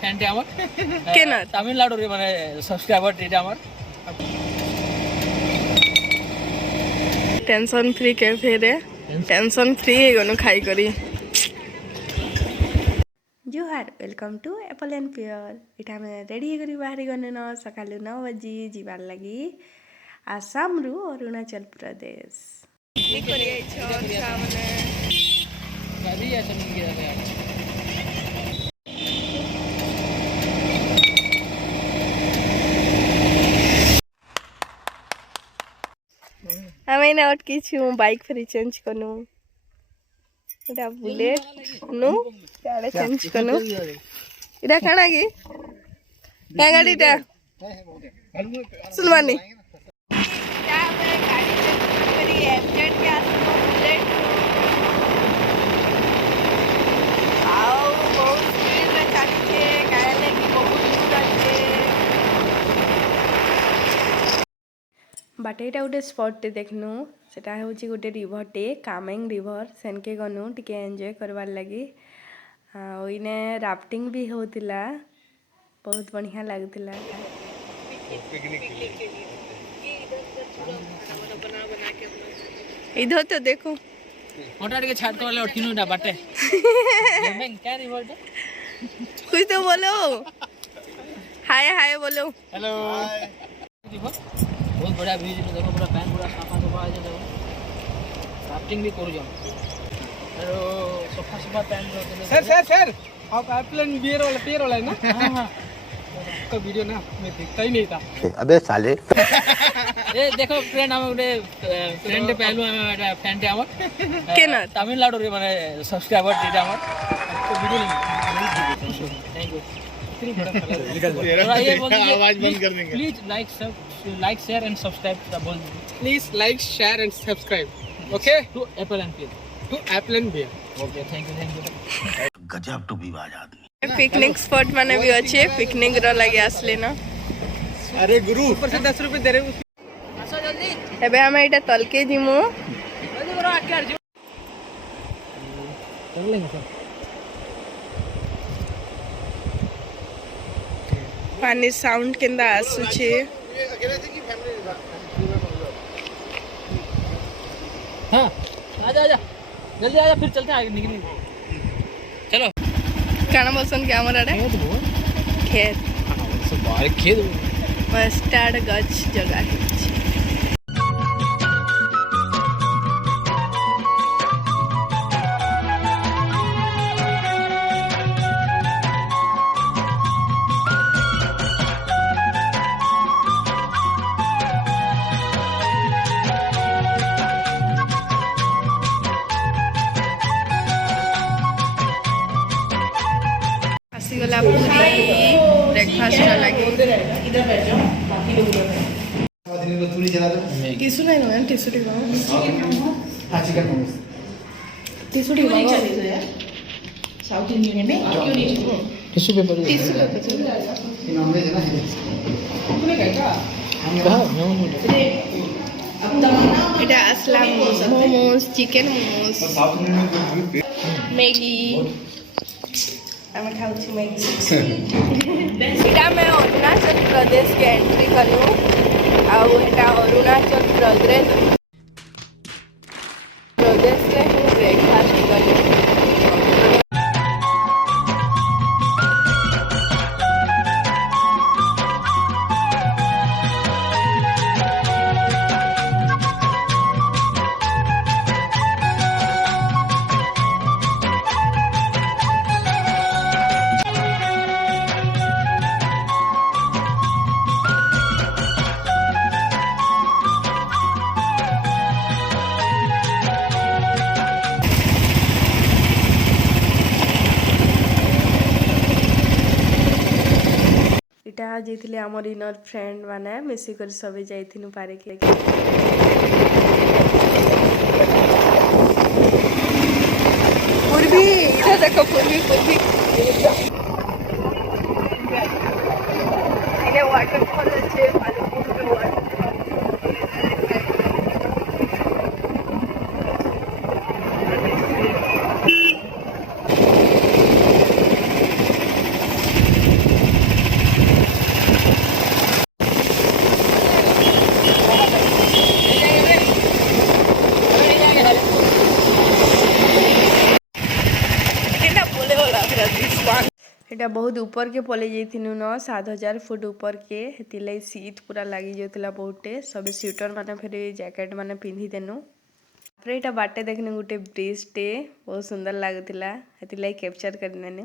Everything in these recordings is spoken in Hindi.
ফ্যানটি আমার কেন তামিলনাড়ুর মানে সাবস্ক্রাইবার এটা আমার টেনশন ফ্রি कैफे रे टेंशन फ्री गनु खाई करी जुहार welcome to apple and pear इटा में रेडी करी बाहरी गने न सकालु 9 बजे जीवार लगी आसाम रु अरुणाचल प्रदेश नी करी छ सामने गाड़ी ऐसा नहीं किया यार हमें ना अटकी छु बाइक फ्री चेंज कनु इटा बुलेट नु याडे चेंज कनु इटा खाना की क्या गाड़ी टा सुनवानी क्या मैं गाड़ी चेंज करी एमजेड के आसनो बुलेट आओ बहुत स्पीड में चली छे काले की बहुत दूर छे बाटे गोटे स्पॉट देखनु सेटा होची गोटे रिवर टे कामेंग रिवर सेनके गनु टिके एंजॉय करवार लगी ओइने राफ्टिंग भी होतिला बहुत बढ़िया लागतिला इधर तो देखो मोटा के छाड़ तो वाले उठिनु ना बाटे गेमिंग क्या रिवर है कुछ तो बोलो हाय हाय बोलो हेलो बहुत बड़ा ब्रिज है देखो पूरा पैन पूरा साफा साफा आ जाए राफ्टिंग भी करू जाओ hello sofa sofa pan sir आप एप्पल बियर वाला है ना हां का वीडियो ना मैं देखता ही नहीं था अबे साले ए देखो फ्रेंड हम गोटे फ्रेंड पहलू हम फ्रेंड हमर केना तमिलनाडु रे माने सब्सक्राइबर डेटा हमर तो वीडियो नहीं थैंक यू आवाज बंद कर देंगे please like share and subscribe बोल please like share and subscribe okay to apple and beer okay thank you गजब टू बी बाज आदमी पिकनिक स्पॉट माने भी अच्छे पिकनिक रो लगे असले ना अरे गुरु ऊपर से 10 रुपए दे रहे हैं आसो जल्दी एबे हम एटा तलके जिमु जल्दी करो आके कर जो कर लेंगे सर पानी साउंड केंदा आसु छे हां आजा जल्दी आजा फिर चलते हैं आगे निकल चलो काना बसन के हमरा रे खेत सब बाहर खेत मस्टर्ड गच जगह है गला पूरी ब्रेकफास्ट लगे टिश्यू नहीं no tissue tissue South Indian में क्यों नहीं टिश्यू पेपर এটা আসলাম মোমোস চিকেন মোমোস मैगी আমি খাচ্ছি मैगी এটা मैं अरुणाचल प्रदेश के एंट्री कलु आउ এটা अरुणाचल प्रदेश के ब्रेकफास्ट कलु इटा जाइथिले हमर इनर फ्रेंड माने मिसिकर सबे जाइथिनु पारे के पूर्वी इधर देखो पूर्वी इने वाटरफॉल আছে ভালো वाटरफॉल एटा बहुत ऊपर के पले जाइथिनु न 7000 फुट ऊपर के हेतिलाई सीट पूरा लागी जाउतला बहुते सब स्वेटर माने फेर जैकेट माने पिंधि देनु फिर एटा बाटे देखने गोटे ब्रिज टे बहुत सुंदर लागुतिला हेतिलाई कैप्चर कर नेनु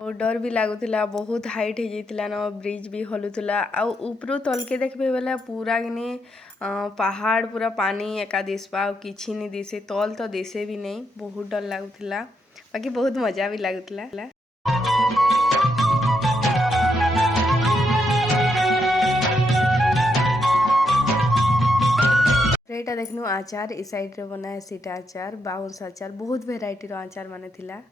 और डर भी लागुतिला बहुत हाइट हे जाइतिला न ब्रिज भी हलुतिला आ ऊपरो तल के देखबे बेला पूरा गने पहाड़ पूरा पानी एका दिसबा किछि नि दिसे तल तो दिसे भी नहीं बहुत डर लागुतिला बाकी बहुत मजा भी लागुतिला एटा देखनु आचार इस साइड रे बनाए सीटा आचार बाउंस आचार बहुत वेराइटी रो आचार माने थिला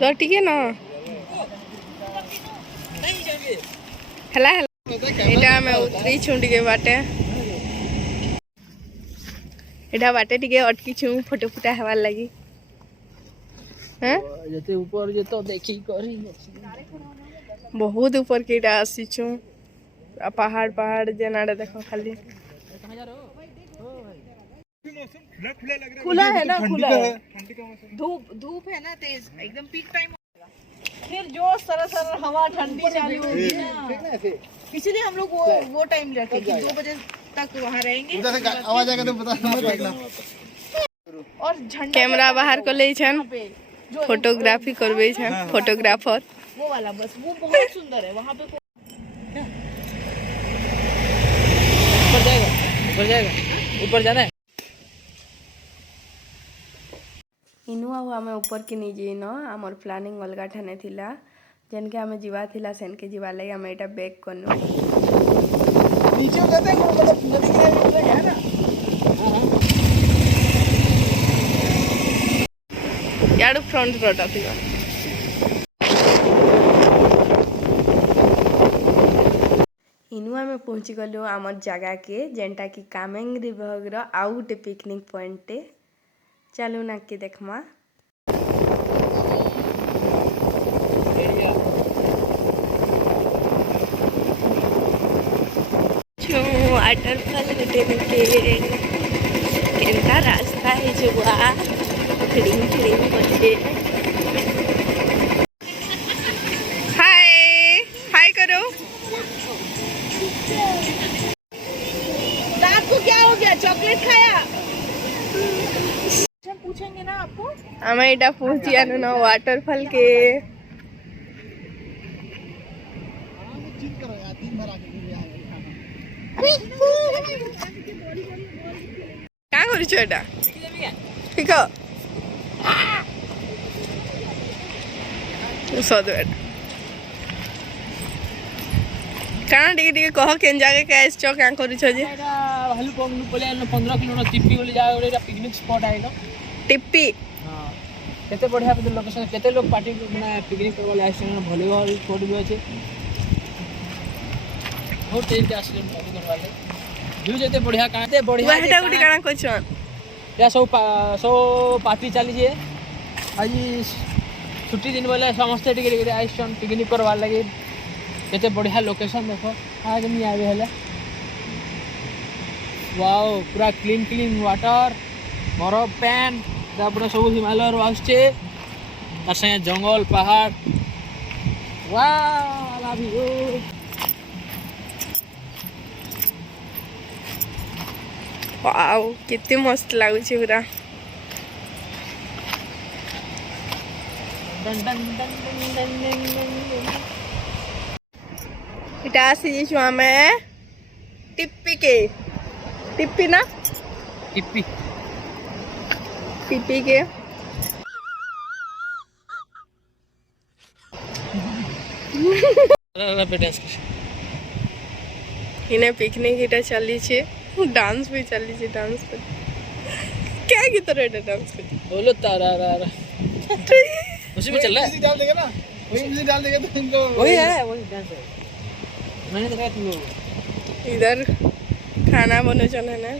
तो ठीक है ना हला एटा में उतरी छुंडी के बाटे एटा बाटे टिके अटकी छु फोटो फुटा हेवार लागि हैं जते ऊपर जे तो देखी करी बहुत ऊपर के एटा आसी छु पहाड़ पहाड़ जेनाडे देखो खाली खुला है ना खुला है धूप है ना तेज एकदम पीक टाइम फिर जो सरसर हवा ठंडी चालू होगी ना इसीलिए हम लोग वो टाइम रखे कि 2 बजे तक वहाँ रहेंगे आवाज आएगा तो बता और झंडा कैमरा बाहर को ले छन जो फोटोग्राफी करबे छन फोटोग्राफर वो वाला बस वो बहुत सुंदर है वहाँ पे ऊपर जाना है इनु आउ आमे ऊपर के नहीं जे न हमर प्लानिंग अलगा ठाने थिला जेन के हमें जीवा थिला सेन के जीवा लगे हमें एटा बैक करनु नीचे जाते हैं मतलब नदी किनारे है ना यार फ्रंट रोड थिला इनु आमे पहुंची गलो हमर जगह के जेनटा की कामेंग विभाग रो आउट पिकनिक पॉइंट टे चलो ना के देखमा वाटरफॉल के केनका रास्ता है जो खड़िंग खड़िंग बच्चे हाय हाय करो दांत को क्या हो गया चॉकलेट खाया पूछेंगे ना आपको हमें एटा पहुंचिया न वाटरफॉल के क्या करिछ एटा ठीक है सदो एटा काना टिके टिके कह केन जागे के आइस चो क्या करिछ जे एटा हलु पमनु पले 15 किलोमीटर टिप्पी बोली जाए ओरे पिकनिक स्पॉट है ना टिप्पी हां केते बढ़िया पे लोकेशन केते लोग पार्टी माने पिकनिक करवा ले आइसन वॉलीबॉल कोर्ट भी अछि बहुत टाइम के आइसन पार्टी करवा ले व्यू जेते बढ़िया काते बढ़िया हेटा गुडी काना कोछन या सो पार्टी चली जे आज छुट्टी दिन बोले समस्त टिके आइसन पिकनिक करवा लगे केते बढ़िया लोकेशन देखो आज नहीं आवे हले वाओ पूरा क्लीन क्लीन वाटर बरफ पैन तापर सब हिमालय रो आछे तासे जंगल पहाड़ वाह लव यू वाओ कितने मस्त लागु छै पूरा done done done done done done इटा आसी जेछु हमे टिप्पी के टिप्पी ना टिप्पी टिप्पी के इने पिकनिक इटा चली छे डांस भी चली छे डांस कर क्या की तरह एटा डांस कर बोलो तारा रा उसी में चल रहा है डाल देगा ना वही डाल देगा तो इनको वही है वही डांस है मैंने देखा तुम लोग इधर खाना बनो चले ना।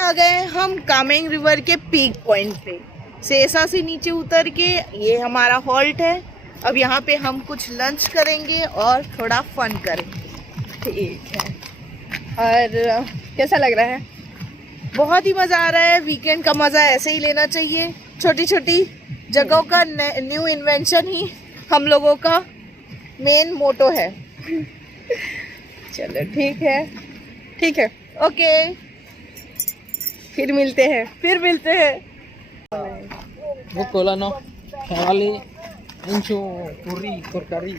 आ गए हम कामेंग रिवर के पीक पॉइंट पे। सेसा से नीचे उतर के ये हमारा हॉल्ट है। अब यहाँ पे हम कुछ लंच करेंगे और थोड़ा फन करेंगे। ठीक है। और कैसा लग रहा है? बहुत ही मजा आ रहा है। वीकेंड का मजा ऐसे ही लेना चाहिए। छोटी छोटी जगहों का न्यू इन्वेंशन ही हम लोगों का मेन मोटो है। चलो ठीक है, ठीक है, ओके फिर मिलते हैं। वो कोला नो खाली इंचो पूरी तरकारी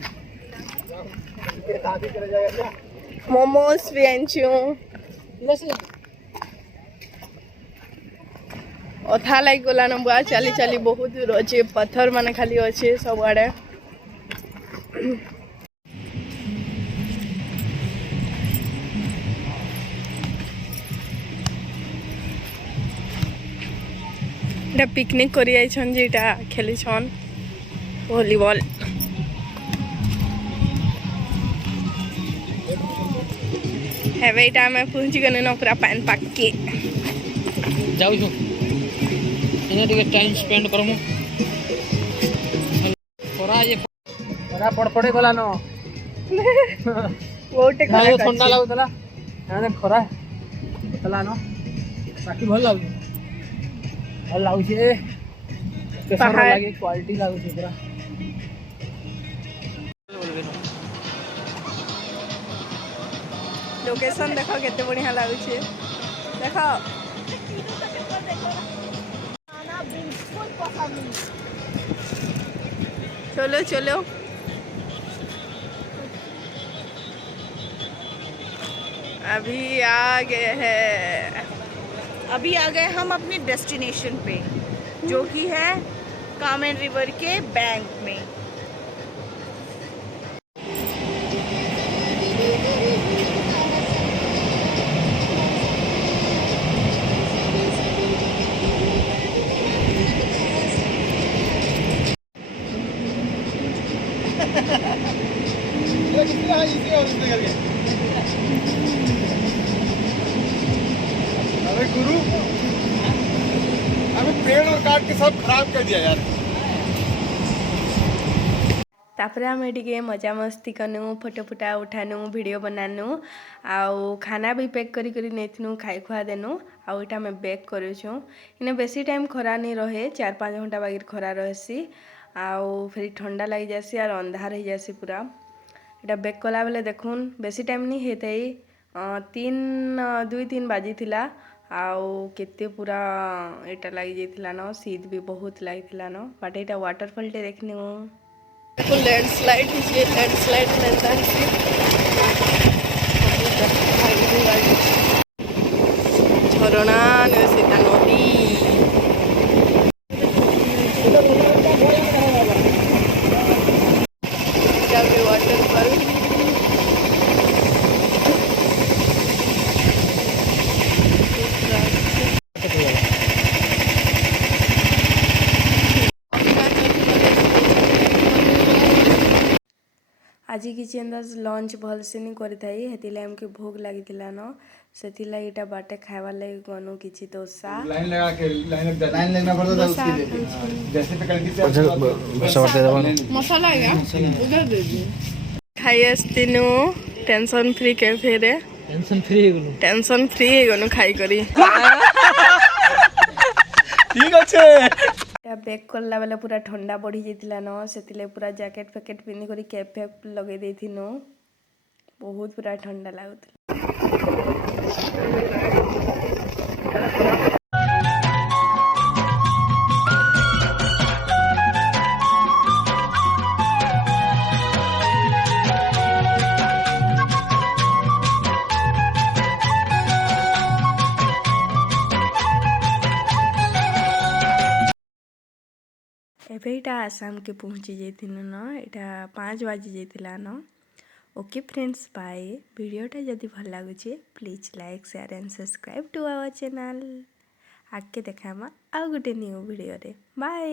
मोमोज भी आनिछु। अथा लाग गला न बुआ चली चली बहुत दूर अच्छे पत्थर माने खाली अच्छे सब आड़े। এটা পিকনিক করি আইছন যেটা খেলিছন ভলিবল। હવે এটা અમે પહોંચી ગને ન પૂરા પાન પાકે जाऊ छु इने टिके टाइम स्पेंड करमु खरा ये खरा पड़पड़े गला न बहुते ना खरा ठंडा लागुतला ना खरा तला न बाकी भल लागु भल लागु छे केसर पहाड़। लागे क्वालिटी लागु छे पूरा लोकेशन देखो केते बढ़िया लागु छे। देखो चलो चलो अभी आ गए हैं। अभी आ गए हम अपने डेस्टिनेशन पे जो कि है कामेंग रिवर के बैंक में। अरे गुरु अबे पेड़ और काट के सब खराब कर दिया यार। तापरे आम टे मजा मस्ती कनु फोटो फुटा उठानु वीडियो बनानु आउ खाना भी पैक करी नहीं खाई खुआ देनु आउ इटा आम बैक करूँ। इने बेसी टाइम खरा नहीं रहे 4-5 घंटा बागी खरा रहसी आउ फिर ठंडा लगी जासी और अंधार हो जासी पूरा। इटा बैक कला बेले देखुन बेसी टाइम नहीं होते 2-3 बाजी थिला आउ केते पूरा इटा लगी जाइथिला न शीत भी बहुत लगी न बाटे इटा वाटरफॉल टे देखने लैंडस्लाइड झरणा सीता नदी वाटरफॉल आज किसी अंदाज लंच भलसे नहीं करी थाई हेतिला हमके भोग लगी न सेतिला इटा बाटे खाइबा लगी गनु किछि डोसा लाइन लगा के लाइन लगना पड़ता था उसके लिए जैसे पे करके मसाला है उधर दे दी खाई आस्तिनु टेंशन फ्री कैफे रे टेंशन फ्री है गनु खाई करी ठीक अच्छे बैक करला बेला पूरा ठंडा बढ़ी जाइतिला न सेतिले पूरा जैकेट फैकेट पिन्नी करी कैप फैप लगे देथिनु बहुत पूरा ठंडा लागुत। एबे इटा आसाम के पहुँची जाइथिनु न इटा 5 बाजी जाइतिला न। ओके फ्रेंड्स बाय वीडियोटा जदि भल लागुचे please like share and subscribe to our channel. आगे देखामा आउ गोटे न्यू वीडियो रे बाय।